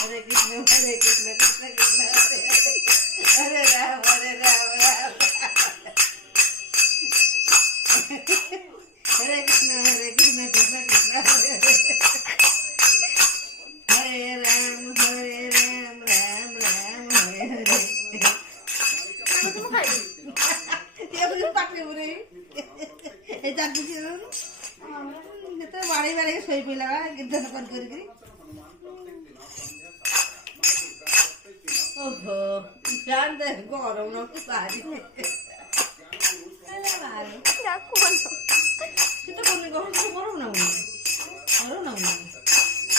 हरे कृष्ण कृष्ण कृष्ण हरे राम राम हरे कृष्ण कृष्ण कृष्ण हरे हरे राम राम राम हरे हरे বাড়ি বাড়ি শোই পইলা কীর্তন করি ওহো ফ্যান দেখ গরম না তো পারি সেটা কোন গরম গরম না গরম না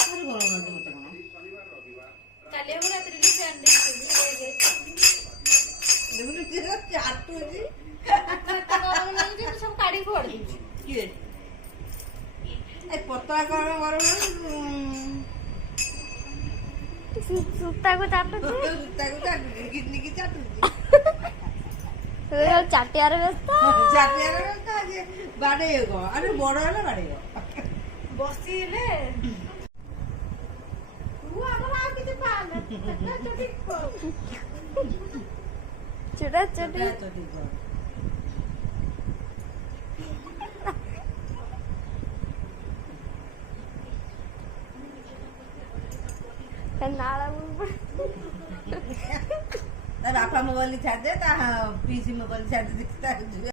আর গরম না তো কোনো কালে আমরা রাত্রে ফ্যান দেখি দেখুন চার তো গরম লাগে সব কাড়ি পড় দিচ্ছি কি এই পতলা গরম গরম সুপ্তাকে চাটুছি তাকে চাটুছি কিডনি কি চাটুছি চাটিয়ার ব্যস্ত চাটিয়ার কাজ বাড়ে গো আরে বড় হলে বাড়ে গো বসিলে চুটা চুটি নাড়া তা বাপা মোবাইল ছাড় দে তা পিসি মোবাইল ছাড় দে